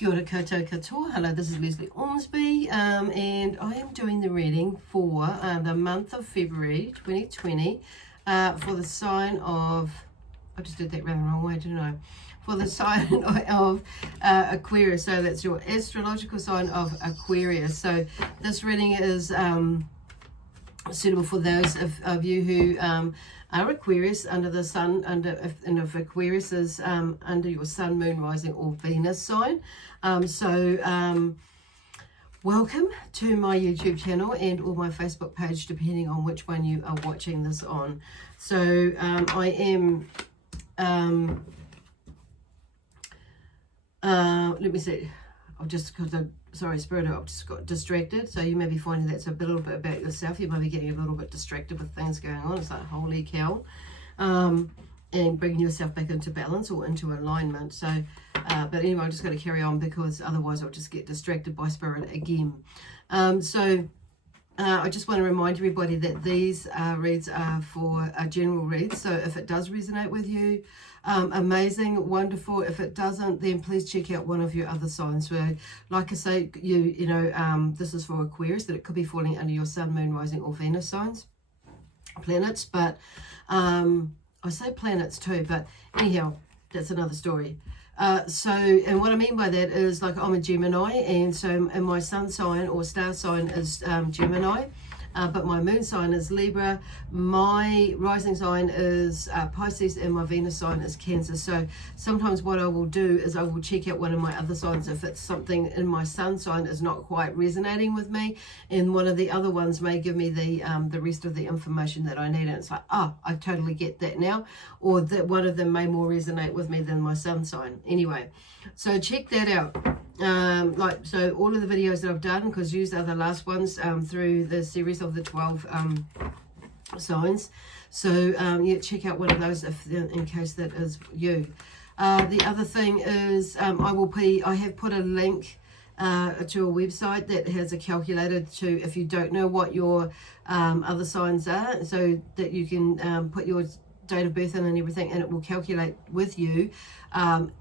Kia ora koutou katoa. Hello, this is Lesley Ormsby, and I am doing the reading for the month of February 2020 for the sign of, I just did that rather wrong way, didn't I? For the sign of Aquarius. So that's your astrological sign of Aquarius. So this reading is suitable for those of you who are Aquarius under the sun, and if Aquarius is under your sun, moon, rising or Venus sign. Welcome to my YouTube channel and or my Facebook page, depending on which one you are watching this on. So I am let me see, I've just got Spirit, I've just got distracted. So you may be finding that's a little bit about yourself. You might be getting a little bit distracted with things going on. It's like, holy cow. And bringing yourself back into balance or into alignment. So, but anyway, I'm just going to carry on because otherwise I'll just get distracted by Spirit again. I just want to remind everybody that these reads are for a general read. So if it does resonate with you, amazing, wonderful. If it doesn't, then please check out one of your other signs. So, like I say, you know, this is for Aquarius, that it could be falling under your sun, moon, rising, or Venus signs, planets. But I say planets too, but anyhow, that's another story. And what I mean by that is, like, I'm a Gemini, and so and my sun sign or star sign is Gemini, but my moon sign is Libra, my rising sign is Pisces, and my Venus sign is Cancer. So sometimes what I will do is I will check out one of my other signs if it's something in my sun sign is not quite resonating with me, and one of the other ones may give me the rest of the information that I need, and it's like, oh, I totally get that now, or that one of them may more resonate with me than my sun sign. Anyway, so check that out. So all of the videos that I've done, because these are the last ones through the series of the 12 signs. So yeah, check out one of those in case that is you. The other thing is I have put a link to a website that has a calculator to, if you don't know what your other signs are, so that you can put your date of birth in and everything, and it will calculate with you,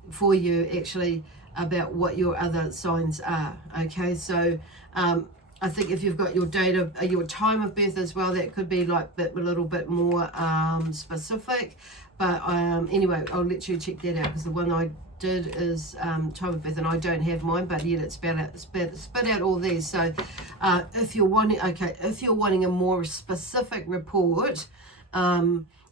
for you actually, about what your other signs are. Okay, so I think if you've got your date of your time of birth as well, that could be like a little bit more specific. But anyway, I'll let you check that out, because the one I did is time of birth, and I don't have mine, but yet it spit out all these. So if you're wanting a more specific report,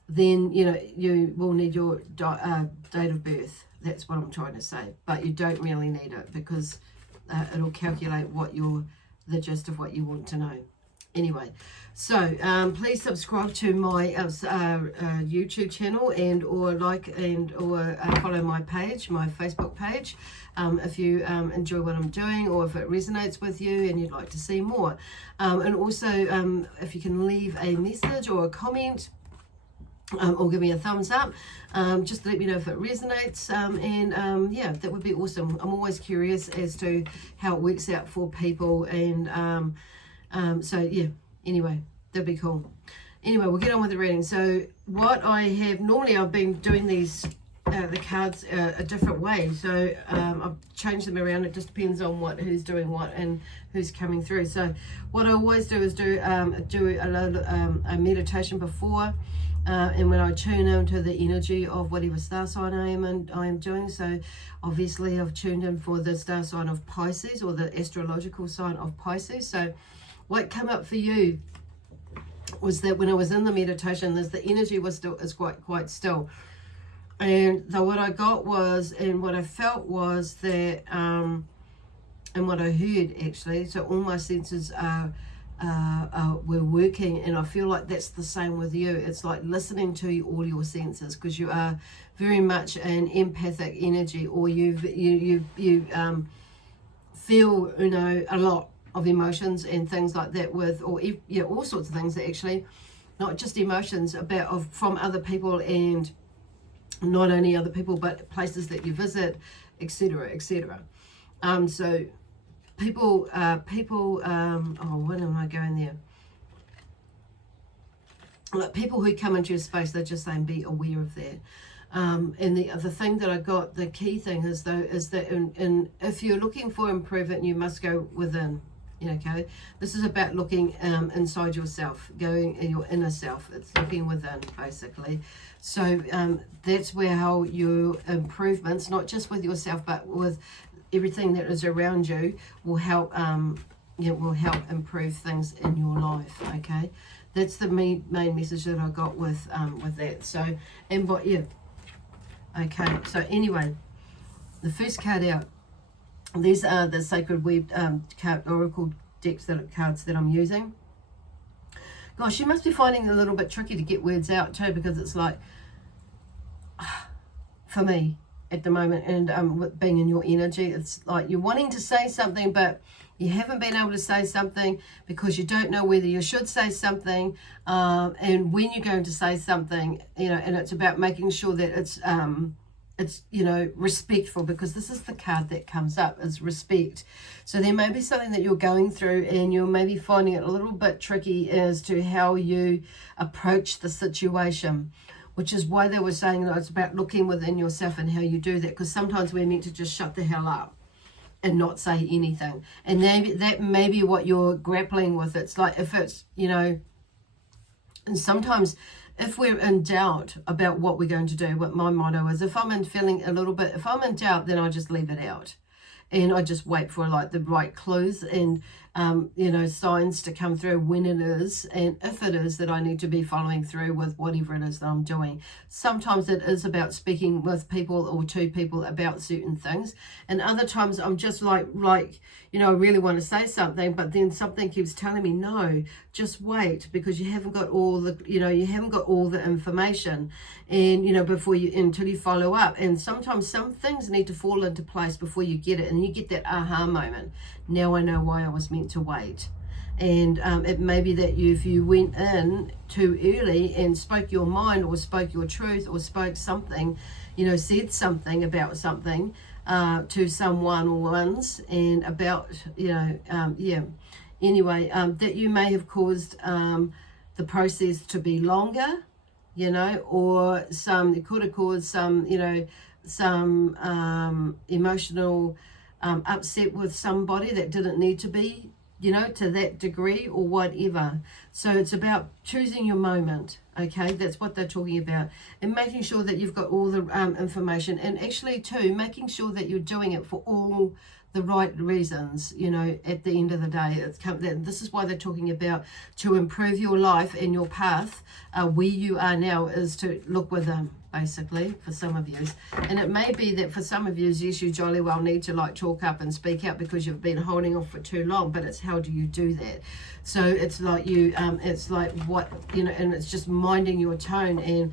then you will need your date of birth. That's what I'm trying to say, but you don't really need it, because it'll calculate the gist of what you want to know. Anyway, so please subscribe to my YouTube channel, and or follow my page, my Facebook page, if you enjoy what I'm doing, or if it resonates with you and you'd like to see more. And also, if you can leave a message or a comment, or give me a thumbs up, just to let me know if it resonates, yeah, that would be awesome. I'm always curious as to how it works out for people, and so yeah, anyway, that'd be cool. Anyway, we'll get on with the reading. So what I have, normally I've been doing these the cards a different way, so I've changed them around. It just depends on who's doing what and who's coming through. So what I always do is do a meditation before, and when I tune into the energy of whatever star sign I am doing. So obviously I've tuned in for the star sign of Pisces, or the astrological sign of Pisces. So what came up for you was that when I was in the meditation, the energy was quite still. And what I got was, and what I felt was that, and what I heard actually, so all my senses were working, and I feel like that's the same with you. It's like listening to all your senses, because you are very much an empathic energy, or you feel, a lot of emotions and things like that all sorts of things, actually, not just emotions from other people, and not only other people, but places that you visit, etc., etc. So people, when am I going there? Like people who come into your space, they're just saying be aware of that. And the other thing that I got, the key thing is though, is that if you're looking for improvement, you must go within. Okay, this is about looking inside yourself, going in your inner self. It's looking within, basically. So that's where how your improvements, not just with yourself, but with everything that is around you, will help. Will help improve things in your life. Okay, that's the main message that I got with that. So Okay. So anyway, the first card out. These are the Sacred Web card Oracle cards that I'm using. Gosh, you must be finding it a little bit tricky to get words out too, because it's like, for me at the moment, and with being in your energy, it's like you're wanting to say something, but you haven't been able to say something because you don't know whether you should say something, and when you're going to say something, and it's about making sure that it's respectful, because this is the card that comes up, is respect. So there may be something that you're going through and you're maybe finding it a little bit tricky as to how you approach the situation, which is why they were saying that it's about looking within yourself and how you do that, because sometimes we're meant to just shut the hell up and not say anything. And that may be what you're grappling with. It's like, if it's, and sometimes if we're in doubt about what we're going to do, what my motto is, if I'm in doubt, then I just leave it out. And I just wait for like the right clues and, signs to come through when it is, and if it is that I need to be following through with whatever it is that I'm doing. Sometimes it is about speaking with people or to people about certain things. And other times I'm just like, I really want to say something, but then something keeps telling me, no, just wait, because you haven't got all the, information, and, until you follow up. And sometimes some things need to fall into place before you get it, and you get that aha moment. Now I know why I was meant to wait. And it may be that if you went in too early and spoke your mind, or spoke your truth, or spoke something, said something about something to someone or ones, and about, anyway, that you may have caused the process to be longer, or it could have caused some emotional upset with somebody that didn't need to be, to that degree or whatever. So it's about choosing your moment, okay? That's what they're talking about. And making sure that you've got all the information, and actually too, making sure that you're doing it for all the right reasons, at the end of the day. This is why they're talking about to improve your life and your path where you are now, is to look within, basically, for some of you. And it may be that for some of you, yes, you jolly well need to talk up and speak out because you've been holding off for too long, but it's how do you do that? So it's like it's like what, and it's just minding your tone. And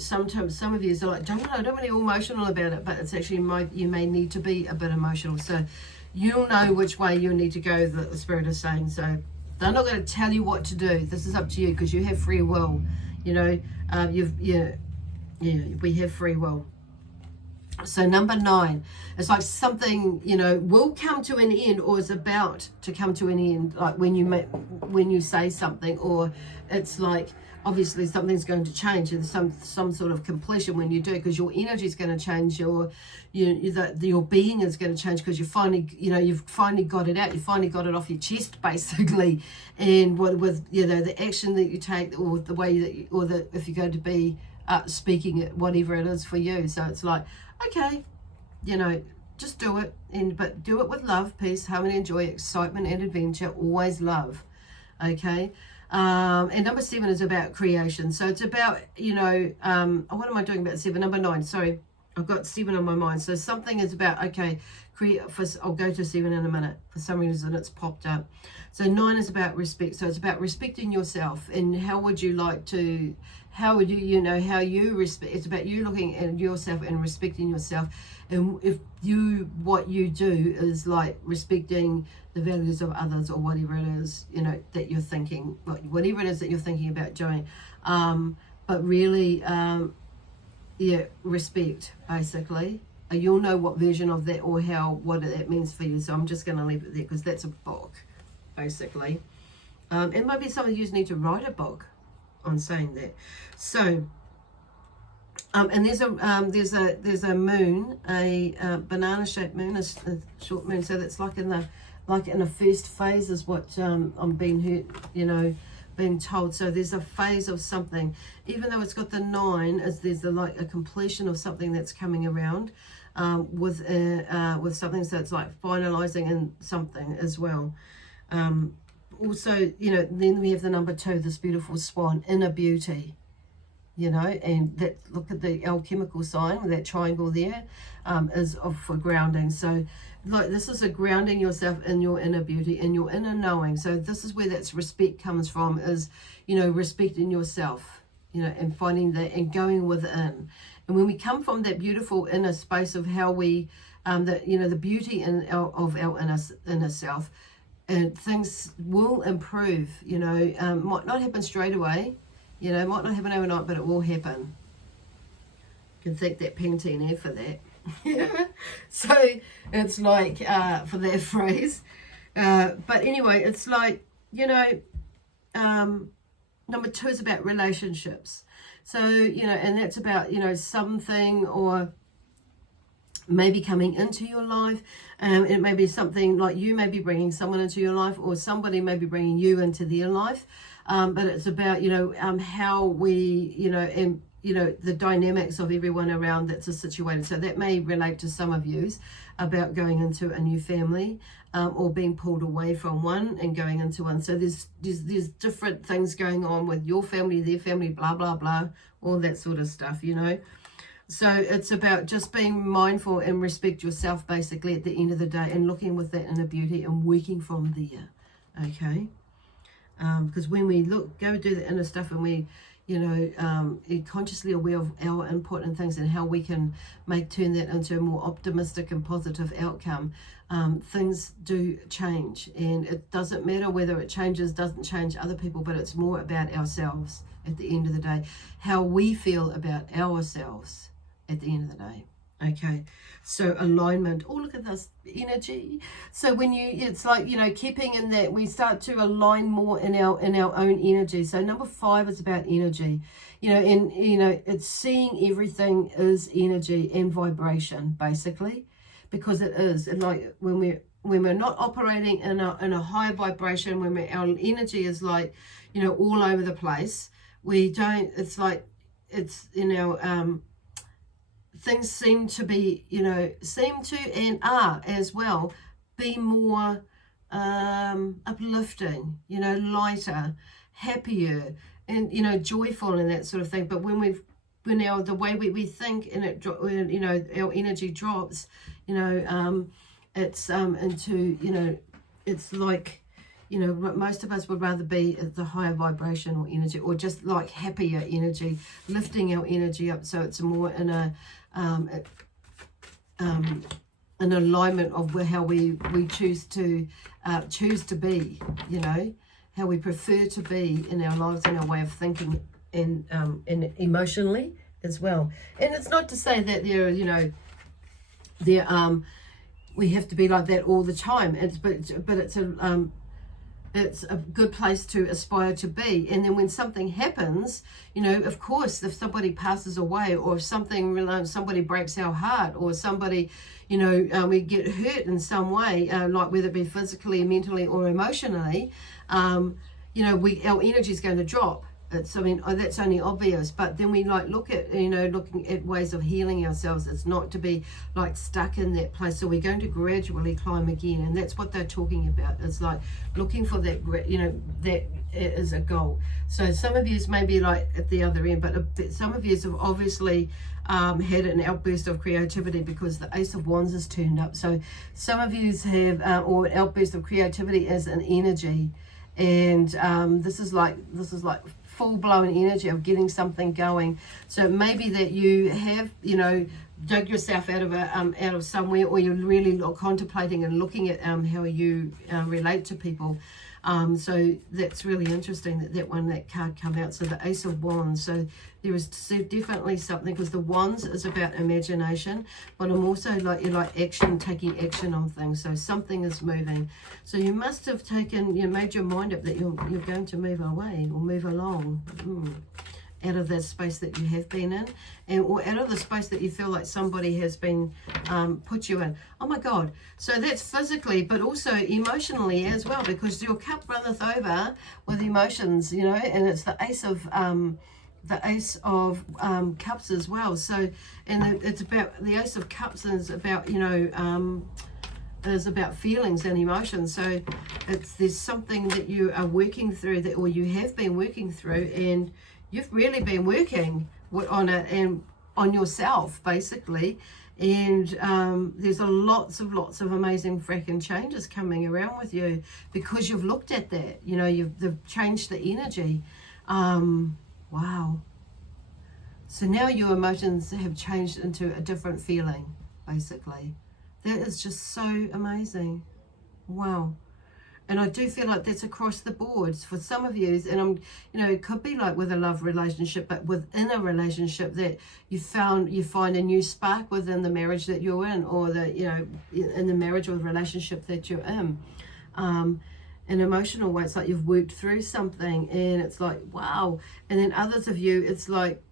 sometimes some of you are like, don't be emotional about it, but it's actually you may need to be a bit emotional. So you'll know which way you need to go, the Spirit is saying. So they're not going to tell you what to do. This is up to you, because you have free will. We have free will. So number 9, it's like something, will come to an end, or is about to come to an end, like when you say something, or it's like obviously something's going to change, and some sort of completion when you do, because your energy is going to change, your being is going to change, because you've finally got it out, you finally got it off your chest, basically. And with the action that you take, or the way that if you're going to be speaking it, whatever it is for you. So it's like, okay, just do it, but do it with love, peace, harmony, and joy, excitement and adventure, always love. Okay. And number 7 is about creation. So it's about, what am I doing about 7? Number 9, sorry, I've got 7 on my mind. So something is about, okay, I'll go to 7 in a minute. For some reason it's popped up. So 9 is about respect. So it's about respecting yourself, and how would you respect, it's about you looking at yourself and respecting yourself. And what you do is like respecting the values of others, or whatever it is, that you're thinking, whatever it is that you're thinking about doing. But really, respect, basically. You'll know what version of that, or what that means for you. So I'm just going to leave it there, because that's a book, basically. And maybe some of you need to write a book on saying that. So And there's a moon, a banana shaped moon, a short moon. So that's like in a first phase is what I'm being being told. So there's a phase of something, even though it's got the 9, there's like a completion of something that's coming around with something. So it's like finalizing in something as well. Also, then we have the number 2, this beautiful swan, inner beauty. And that, look at the alchemical sign with that triangle there, is for grounding. So like this is a grounding yourself in your inner beauty, in your inner knowing. So this is where that respect comes from, is respecting yourself, and finding that and going within. And when we come from that beautiful inner space of how we the beauty of our inner self, and things will improve. Might not happen straight away. It might not happen overnight, but it will happen. You can thank that Pantene for that. So it's like, for that phrase. But anyway, it's like, number 2 is about relationships. So, and that's about, something or maybe coming into your life. It may be something like you may be bringing someone into your life, or somebody may be bringing you into their life. But it's about, how we, and, the dynamics of everyone around that's situated. So that may relate to some of yous about going into a new family, or being pulled away from one and going into one. So there's different things going on with your family, their family, blah, blah, blah, all that sort of stuff, So it's about just being mindful and respect yourself, basically, at the end of the day, and looking with that inner beauty and working from there, okay? Because when we go do the inner stuff, and we, consciously aware of our input and things, and how we can turn that into a more optimistic and positive outcome, things do change. And it doesn't matter whether it doesn't change other people, but it's more about ourselves at the end of the day, how we feel about ourselves at the end of the day. Okay, so alignment. Oh, look at this energy. So when it's like, keeping in that, we start to align more in our own energy. So number 5 is about energy, and it's seeing everything is energy and vibration, basically, because it is. And like when we're not operating in a higher vibration, when our energy is like, all over the place, we don't. It's like it's things seem to be, and are as well, be more uplifting, lighter, happier, and joyful and that sort of thing. But when the way we think, and our energy drops, it's into, it's like, most of us would rather be at the higher vibrational energy, or just like happier energy, lifting our energy up, so it's more in an alignment of how we choose to be, how we prefer to be in our lives, and our way of thinking, and emotionally as well. And it's not to say that we have to be like that all the time. It's a good place to aspire to be. And then when something happens, of course, if somebody passes away, or if somebody breaks our heart, or somebody, we get hurt in some way, like whether it be physically, mentally, or emotionally, our energy is going to drop. That's only obvious. But then we look at, looking at ways of healing ourselves. It's not to be like stuck in that place. So we're going to gradually climb again. And that's what they're talking about. It's like looking for that, that is a goal. So some of you may be like at the other end, but some of you have obviously had an outburst of creativity, because the Ace of Wands has turned up. So some of you have, or an outburst of creativity as an energy. And this is like full-blown energy of getting something going. So it may be that you have, dug yourself out of somewhere, or you're really contemplating and looking at how you relate to people. So that's really interesting that card come out. So the Ace of Wands. So there is definitely something, because the Wands is about imagination, but I'm also taking action on things. So something is moving. So you must have made your mind up that you're going to move away or move along. out of that space that you have been in, and or out of the space that you feel like somebody has been put you in. Oh my God. So that's physically, but also emotionally as well, because your cup runneth over with emotions, you know, and it's the Ace of Cups as well. So, and it's about, the Ace of Cups is about, you know, is about feelings and emotions. So there's something that you are working through, that, or you have been working through, and you've really been working on it and on yourself, basically. And there's lots of amazing freaking changes coming around with you, because you've looked at that, you know, they've changed the energy. Wow. So now your emotions have changed into a different feeling, basically. That is just so amazing. Wow. And I do feel like that's across the board for some of you. And you know, it could be like with a love relationship, but within a relationship that you find a new spark within the marriage that you're in, or the, you know, in the marriage or relationship that you're in. An emotional way, it's like you've worked through something, and it's like, wow. And then others of you, it's like,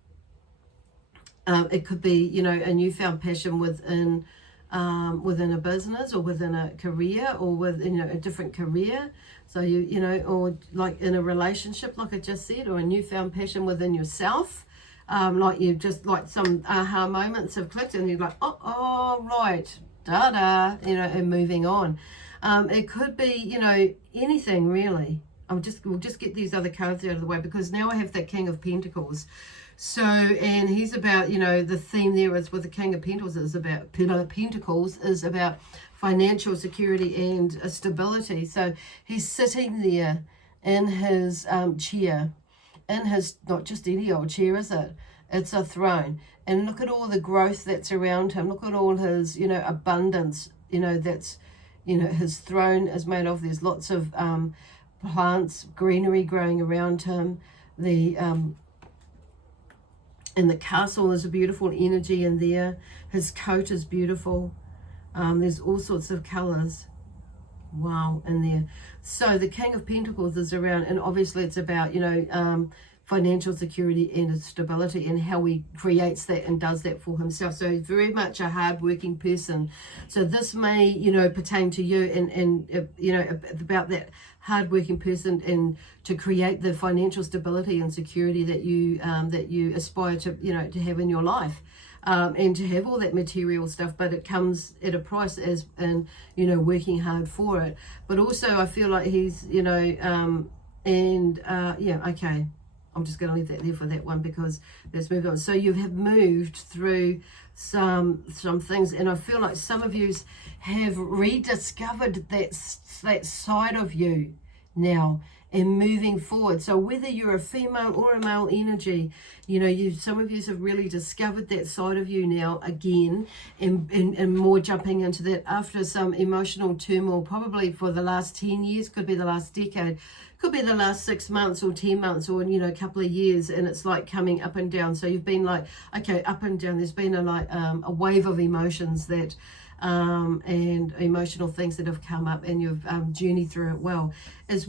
it could be, you know, a newfound passion within a business, or within a career, or within, you know, a different career. So you know, or like in a relationship, like I just said, or a newfound passion within yourself. Like you just, like some aha moments have clicked, and you're like, oh right, da, you know, and moving on. It could be, you know, anything really. We'll just get these other cards out of the way, because now I have the King of Pentacles. So, and he's about, you know, the theme there is with the King of Pentacles is about, Pentacles is about financial security and stability. So he's sitting there in his chair, in his, not just any old chair, is it? It's a throne. And look at all the growth that's around him. Look at all his, you know, abundance, you know, that's, you know, his throne is made of. There's lots of plants, greenery growing around him. And the castle, is a beautiful energy in there. His coat is beautiful. There's all sorts of colors. Wow, in there. So the King of Pentacles is around, and obviously it's about, you know, financial security and stability, and how he creates that and does that for himself. So he's very much a hard-working person. So this may, you know, pertain to you, and you know, about that hard-working person, and to create the financial stability and security that you aspire to, you know, to have in your life. And to have all that material stuff, but it comes at a price, as in, you know, working hard for it. But also I feel like he's, you know, yeah, okay, I'm just going to leave that there for that one, because let's move on. So you have moved through some things, and I feel like some of you have rediscovered that side of you now, and moving forward. So whether you're a female or a male energy, you know, some of you have really discovered that side of you now again, and more jumping into that after some emotional turmoil, probably for the last 10 years, could be the last decade, could be the last 6 months or 10 months, or, you know, a couple of years, and it's like coming up and down. So you've been like, okay, up and down. There's been a wave of emotions that and emotional things that have come up, and you've journeyed through it well as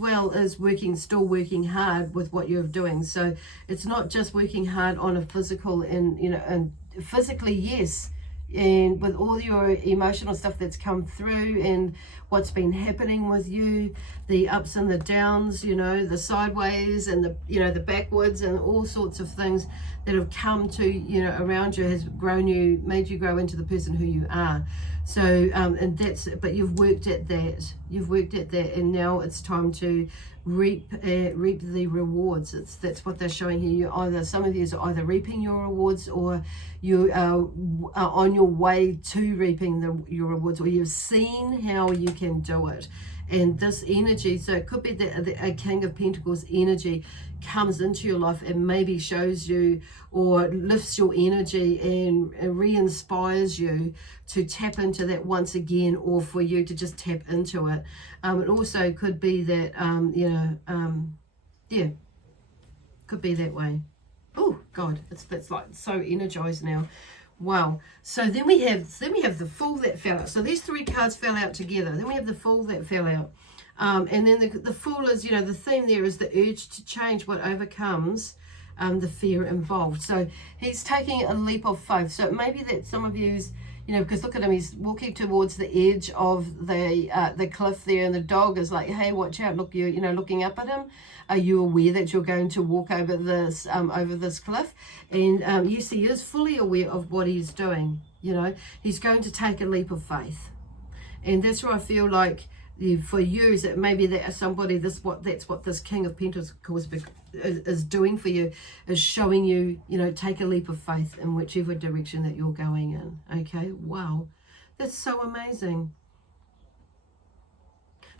still working hard with what you're doing. So it's not just working hard on a physical, and, you know, and physically, yes, and with all your emotional stuff that's come through, and what's been happening with you, the ups and the downs, you know, the sideways, and the, you know, the backwards, and all sorts of things that have come to, you know, around you, has grown you, made you grow into the person who you are. So and that's, but you've worked at that, and now it's time to reap the rewards. That's what they're showing here. Some of you are either reaping your rewards, or you are on your way to reaping your rewards, or you've seen how you can do it. And this energy, so it could be that a King of Pentacles energy comes into your life, and maybe shows you, or lifts your energy, and re-inspires you to tap into that once again, or for you to just tap into it. It also could be that, you know, yeah, could be that way. Oh God, it's like so energized now. Wow. So then we have the Fool that fell out. So these three cards fell out together. Then we have the Fool that fell out. And then the Fool is, you know, the theme there is the urge to change, what overcomes the fear involved. So he's taking a leap of faith. So maybe that some of you's, you know, because look at him, he's walking towards the edge of the cliff there, and the dog is like, hey, watch out, look, you know, looking up at him. Are you aware that you're going to walk over this cliff? And yes, he is fully aware of what he's doing. You know, he's going to take a leap of faith. And that's where I feel like for you is that maybe that somebody, that's what this King of Pentacles is doing for you, is showing you, you know, take a leap of faith in whichever direction that you're going in. Okay, wow, that's so amazing.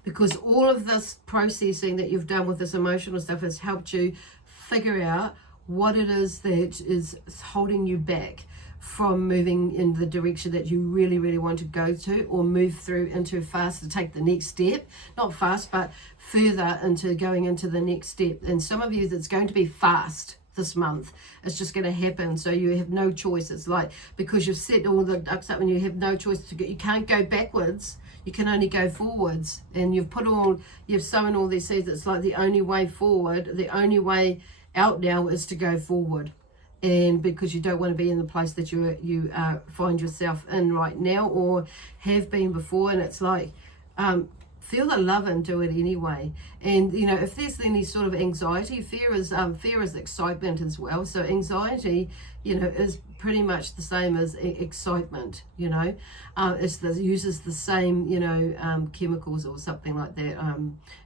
Because all of this processing that you've done with this emotional stuff has helped you figure out what it is that is holding you back from moving in the direction that you really, really want to go to, or move through into fast to take the next step. Not fast, but further into going into the next step. And some of you, it's going to be fast this month. It's just going to happen. So you have no choice. It's like, because you've set all the ducks up and you have no choice to go. You can't go backwards. You can only go forwards. And you've sown all these seeds. It's like the only way forward, the only way out now is to go forward. And because you don't want to be in the place that you find yourself in right now, or have been before. And it's like, feel the love and do it anyway. And you know, if there's any sort of anxiety, fear is excitement as well. So anxiety, you know, is pretty much the same as excitement. You know, uses the same, you know, chemicals or something like that.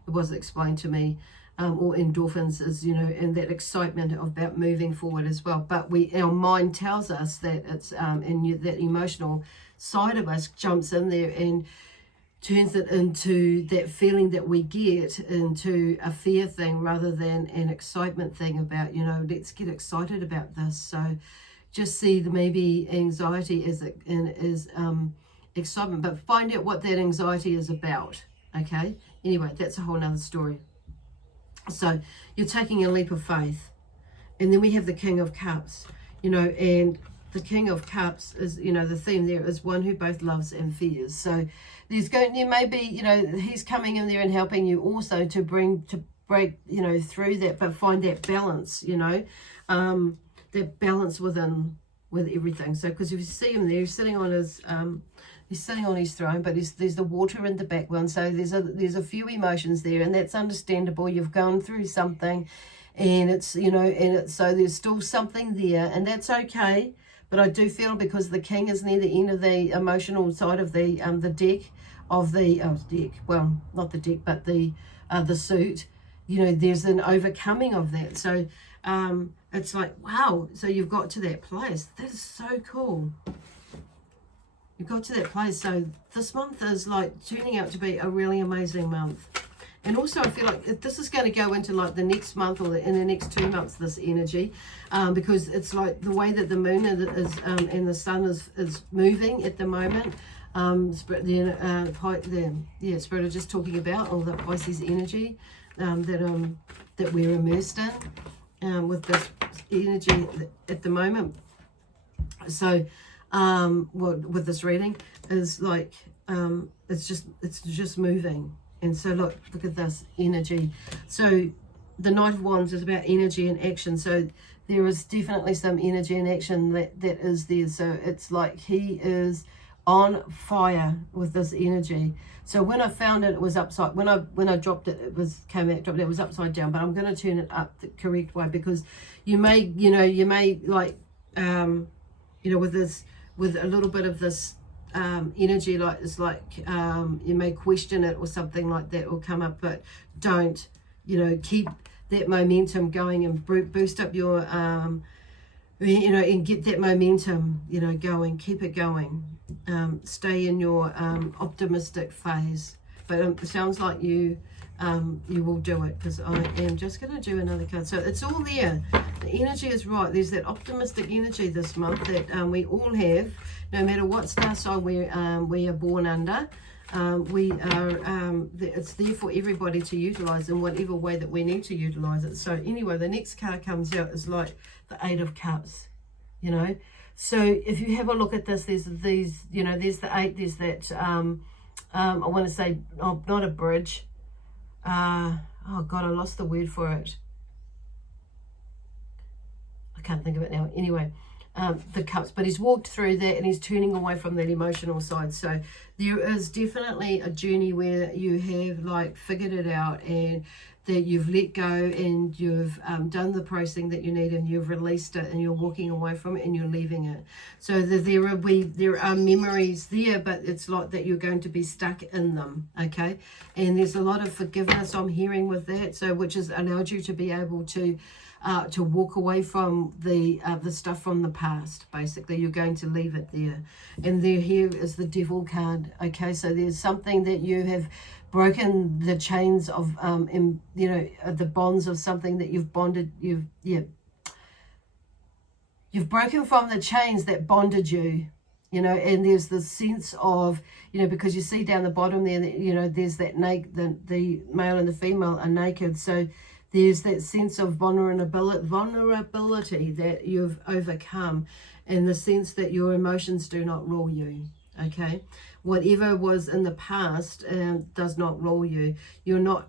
It was explained to me. Or endorphins is, you know, and that excitement about moving forward as well. But our mind tells us that it's, and that emotional side of us jumps in there and turns it into that feeling that we get into a fear thing rather than an excitement thing about, you know, let's get excited about this. So just see maybe anxiety is excitement, but find out what that anxiety is about. Okay. Anyway, that's a whole nother story. So you're taking a leap of faith. And then we have the King of Cups, you know, and the King of Cups is, you know, the theme there is one who both loves and fears. So there may be, you know, he's coming in there and helping you also to break, you know, through that, but find that balance, you know, that balance with everything. So, because if you see him there, he's sitting on his throne, but there's the water in the background. So there's a few emotions there, and that's understandable. You've gone through something, and it's, you know, so there's still something there, and that's okay. But I do feel, because the king is near the end of the emotional side of the deck well, not the deck, but the suit, you know, there's an overcoming of that. So it's like, wow, so you've got to that place. That is so cool. You got to that place. So this month is like turning out to be a really amazing month. And also I feel like this is going to go into like the next month, or in the next 2 months, this energy, because it's like the way that the moon is and the sun is moving at the moment. Spirit are just talking about all the Pisces energy that we're immersed in with this energy at the moment. So with this reading is like it's just moving. And so look at this energy. So the Knight of Wands is about energy and action. So there is definitely some energy and action that is there. So it's like he is on fire with this energy. So when I found it, it was upside. When I dropped it, it was upside down. But I'm going to turn it up the correct way, because you may like with a little bit of this energy, like it's like you may question it or something like that will come up, but don't, keep that momentum going and boost up your and get that momentum going. Keep it going. Stay in your optimistic phase. But it sounds like you will do it, because I am just going to do another card. So it's all there. The energy is right. There's that optimistic energy this month that we all have, no matter what star sign we are born under. It's there for everybody to utilize in whatever way that we need to utilize it. So anyway, the next card comes out is like the Eight of Cups, So if you have a look at this, there's these, there's the eight, there's that, I want to say, not a bridge. Oh God, I lost the word for it. I can't think of it now. Anyway, the cups, but he's walked through that and he's turning away from that emotional side. So there is definitely a journey where you have like figured it out, and that you've let go, and you've done the processing that you need, and you've released it, and you're walking away from it, and you're leaving it. So there are memories there, but it's like that you're going to be stuck in them, okay? And there's a lot of forgiveness I'm hearing with that, so which has allowed you to be able to walk away from the stuff from the past. Basically, you're going to leave it there. And there, here is the Devil card, okay? So there's something that you have broken the chains of, the bonds of something that you've bonded, you've broken from the chains that bonded you, and there's the sense of, because you see down the bottom there, that, there's that the male and the female are naked. So there's that sense of vulnerability that you've overcome, in the sense that your emotions do not rule you, okay? Whatever was in the past does not rule you. You're not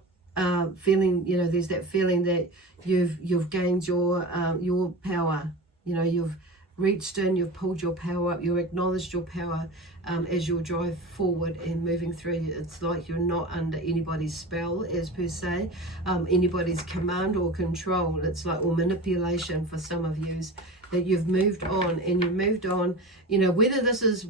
feeling, there's that feeling that you've gained your power. You've reached in, you've pulled your power up, you've acknowledged your power as you drive forward and moving through. It's like you're not under anybody's spell, as per se, anybody's command or control. It's like, or manipulation for some of you, that you've moved on, and you've moved on, whether this is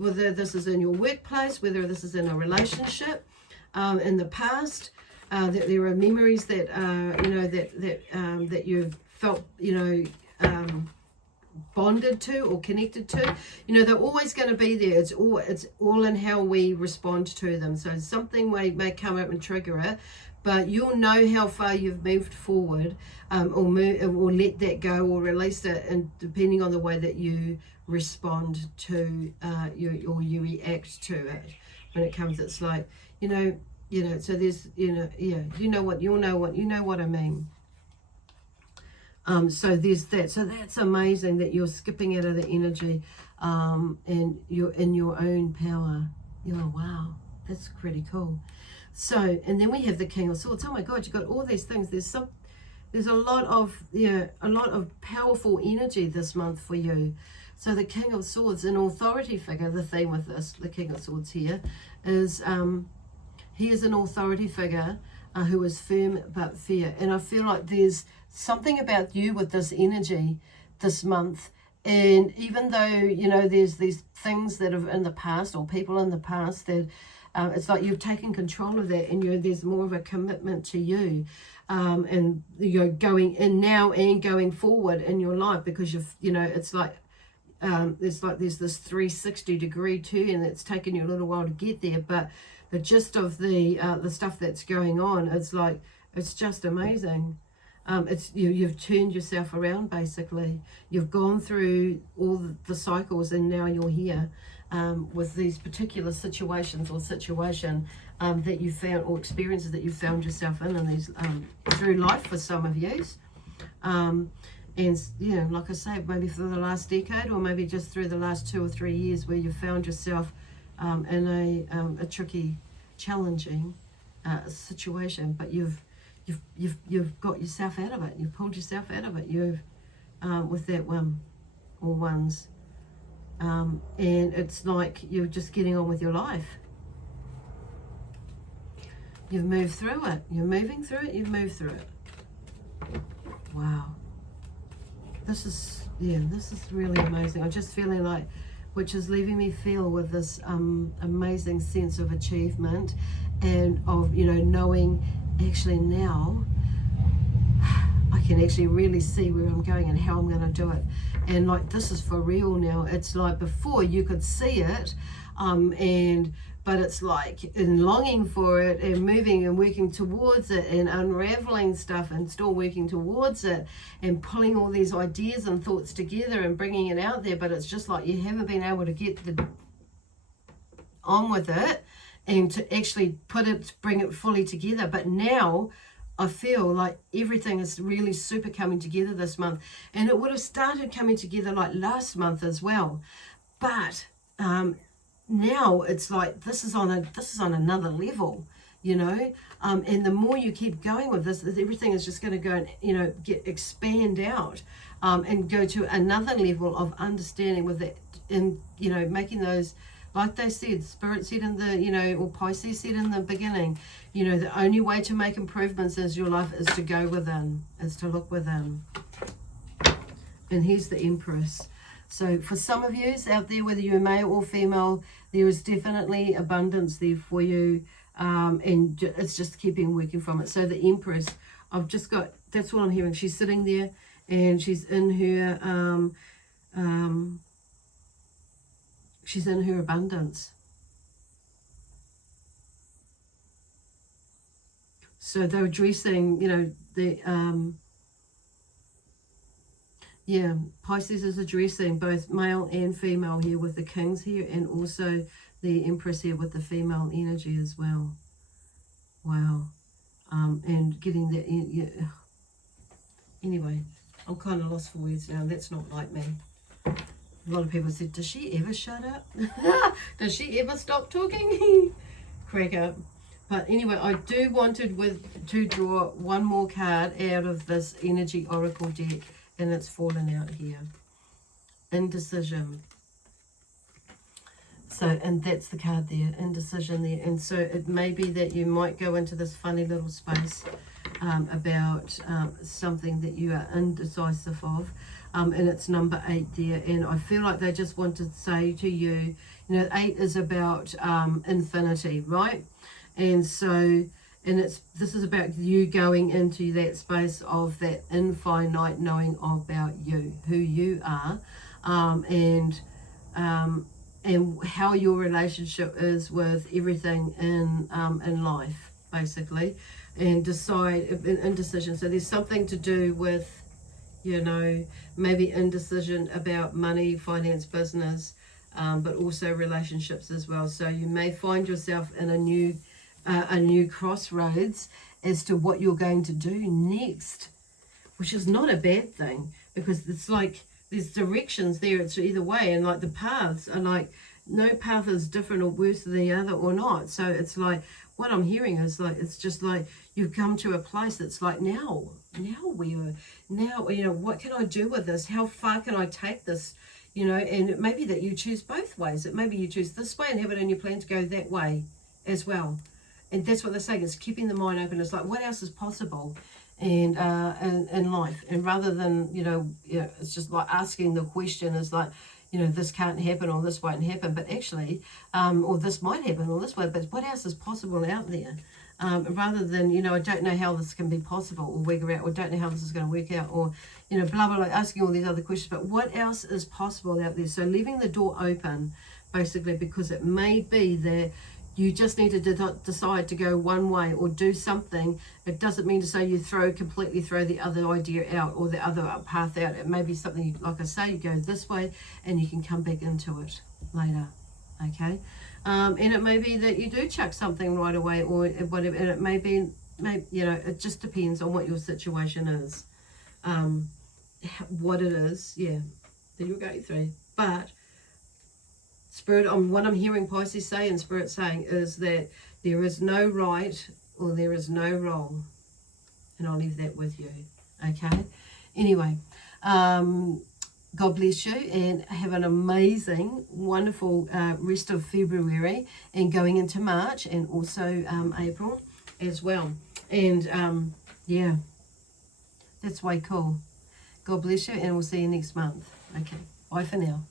in your workplace, whether this is in a relationship, in the past, that there are memories that that you've felt, bonded to or connected to. They're always going to be there. It's all in how we respond to them. So something may come up and trigger it, but you'll know how far you've moved forward, or let that go or release it, and depending on the way that you respond to you react to it when it comes. It's like, so there's, you know what I mean. So there's that. So that's amazing that you're skipping out of the energy, and you're in your own power. Wow, that's pretty cool. So, and then we have the King of Swords. Oh my God, you've got all these things. There's a lot of powerful energy this month for you. So the King of Swords, an authority figure. The theme with this, the King of Swords here, is he is an authority figure who is firm but fair. And I feel like there's something about you with this energy this month. And even though, there's these things that have in the past, or people in the past, that it's like you've taken control of that, and there's more of a commitment to you, and you're going in now and going forward in your life, because it's like there's this 360-degree turn that's taken you a little while to get there, but the gist of the stuff that's going on, it's just amazing. You've turned yourself around, basically. You've gone through all the cycles, and now you're here with these particular situations or situation that you found, or experiences that you found yourself in these through life for some of you. And like I say, maybe for the last decade, or maybe just through the last 2 or 3 years, where you found yourself in a tricky, challenging situation, but you've got yourself out of it. You've pulled yourself out of it. You've with that one or ones, and it's like you're just getting on with your life. You've moved through it. You're moving through it. You've moved through it. Wow. This is really amazing. I'm just feeling like, which is leaving me feel with this amazing sense of achievement, and of knowing, actually now I can actually really see where I'm going and how I'm going to do it, and like this is for real now. It's like before you could see it, but it's like in longing for it, and moving and working towards it, and unraveling stuff and still working towards it, and pulling all these ideas and thoughts together and bringing it out there. But it's just like you haven't been able to get on with it, and to actually bring it fully together. But now I feel like everything is really super coming together this month, and it would have started coming together like last month as well. But now it's like this is on another level. you know. And the more you keep going with this, everything is just going to go and, you know, expand out and go to another level of understanding with it, and, you know, making those, like they said, Spirit said in the, you know, or Pisces said in the beginning, you know, the only way to make improvements in your life is to go within, is to look within. And here's the Empress. So for some of you out there, whether you're male or female, there is definitely abundance there for you. And it's just keeping working from it. So the Empress, I've just got, that's what I'm hearing. She's sitting there and she's in her, she's in her abundance. So they're addressing, you know, the, yeah, Pisces is addressing both male and female here with the Kings here, and also the Empress here with the female energy as well. Wow. And getting that, yeah. Anyway, I'm kind of lost for words now. That's not like me. A lot of people said, does she ever shut up? Does she ever stop talking? Crack up. But anyway, I do wanted to draw one more card out of this energy oracle deck, and it's fallen out here. Indecision. So, and that's the card there, indecision there. And so it may be that you might go into this funny little space about something that you are indecisive of. And it's number 8 there. And I feel like they just want to say to you, you know, 8 is about infinity, right? And so, and this is about you going into that space of that infinite knowing about you, who you are, and how your relationship is with everything in life, basically, and decide indecision. So there's something to do with, you know, maybe indecision about money, finance, business, but also relationships as well. So you may find yourself in a new crossroads as to what you're going to do next, which is not a bad thing, because it's like there's directions there, it's either way, and like the paths are like, no path is different or worse than the other or not. So it's like, what I'm hearing is like, it's just like you've come to a place that's like, now you know, what can I do with this? How far can I take this? You know, and it may be that you choose both ways. It may be you choose this way and have it in your plan to go that way as well. And that's what they're saying, is keeping the mind open. It's like, what else is possible and in life? And rather than, you know, it's just like asking the question is like, you know, this can't happen or this won't happen, but actually, or this might happen or this way, but what else is possible out there? Rather than, you know, I don't know how this can be possible, or work out, or don't know how this is going to work out, or, you know, blah, blah, blah, asking all these other questions, but what else is possible out there? So leaving the door open, basically, because it may be that you just need to decide to go one way or do something. It doesn't mean to say you completely throw the other idea out or the other path out. It may be something, like I say, you go this way and you can come back into it later, okay? And it may be that you do chuck something right away or whatever, and it may be, you know, it just depends on what your situation is, what it is, yeah, that you're going through. But Spirit, what I'm hearing Pisces say and Spirit saying is that there is no right or there is no wrong. And I'll leave that with you, okay? Anyway, God bless you and have an amazing, wonderful rest of February and going into March and also April as well. And yeah, that's way cool. God bless you and we'll see you next month. Okay, bye for now.